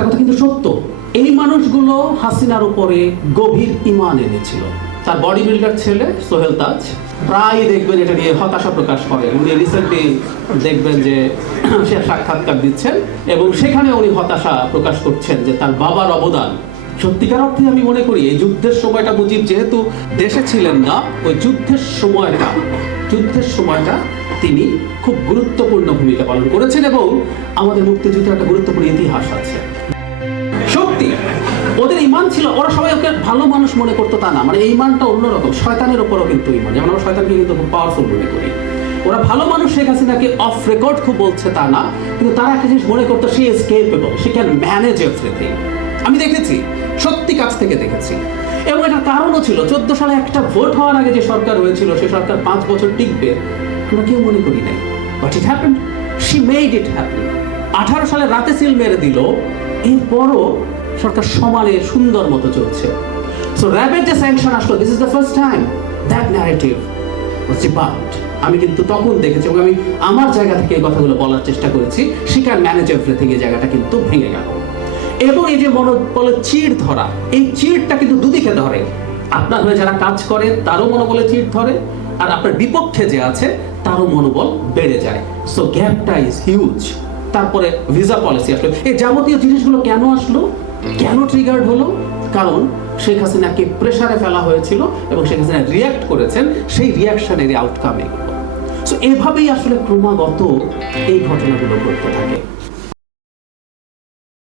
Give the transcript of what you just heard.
একটা কথা কিন্তু সত্য, এই মানুষগুলো হাসিনার উপরে গভীর ঈমান এনেছিল। তার বডি বিল্ডার ছেলে সোহেল তাজ প্রায় দেখবেন এটা নিয়ে হতাশা প্রকাশ করেন। উনি রিসেন্টলি দেখবেন যে সে সাক্ষাৎকার দিচ্ছেন এবং সেখানে উনি হতাশা প্রকাশ করছেন যে তার বাবার অবদান। সত্যিকার অর্থে আমি মনে করি এই যুদ্ধের সময়টা মুজিব যেহেতু দেশে ছিলেন না, ওই যুদ্ধের সময়টা তিনি খুব গুরুত্বপূর্ণ ভূমিকা পালন করেছেন এবং আমাদের মুক্তিযুদ্ধের একটা গুরুত্বপূর্ণ ইতিহাস আছে। সত্যি ওদের ঈমান ছিল, ওরা সবাই ওকে ভালো মানুষ মনে করতো তা না, মানে এই ঈমানটা অন্যরকম। শয়তানের উপরও কিন্তু ঈমান, যেমন আমরা শয়তানকে কিন্তু খুব পাওয়ারফুল মনে করি। ওরা ভালো মানুষ শেখ হাসিনাকে অফ রেকর্ড খুব বলছে তা না, কিন্তু তারা একটা জিনিস মনে করতো she is capable, she can manage everything. আমি দেখেছি, সত্যি কাছ থেকে দেখেছি। এবং এটার কারণও ছিল 14 সালে একটা ভোট হওয়ার আগে যে সরকার হয়েছিল সে সরকার 5 বছর টিকবে আমরা কেউ মনে করি নাই, but it happened, she made it happen. 18 সালে রাতে সিল মেরে দিল, এরপরও সরকার সমানে সুন্দর মতো চলছে। সো র্যাবের যে স্যাংশন আসলো, this is the first time that narrative was debunked. আমি কিন্তু তখন দেখেছি এবং আমি আমার জায়গা থেকে এই কথাগুলো বলার চেষ্টা করেছি, শি ক্যান ম্যানেজ এভরিথিং, এই জায়গাটা কিন্তু ভেঙে গেল। এবং এই যে মনোবলে চিড় ধরা, এই চিড়টা কিন্তু দুদিকে ধরে। আপনার হয়ে যারা কাজ করে তারও মনোবলে চিড় ধরে, আর আপনার বিপক্ষে যে আছে তারও মনোবল বেড়ে যায়। সো গ্যাপটা ইজ হিউজ। তারপরে ভিসা পলিসি আসলো, এই যাবতীয় জিনিসগুলো কেন আসলো, কেন ট্রিগার্ড হলো? কারণ শেখ হাসিনাকে প্রেসারে ফেলা হয়েছিল এবং শেখ হাসিনা রিয়াক্ট করেছেন, সেই রিয়াকশনের আউটকাম এগুলো। সো এভাবেই আসলে ক্রমাগত এই ঘটনাগুলো ঘটতে থাকে।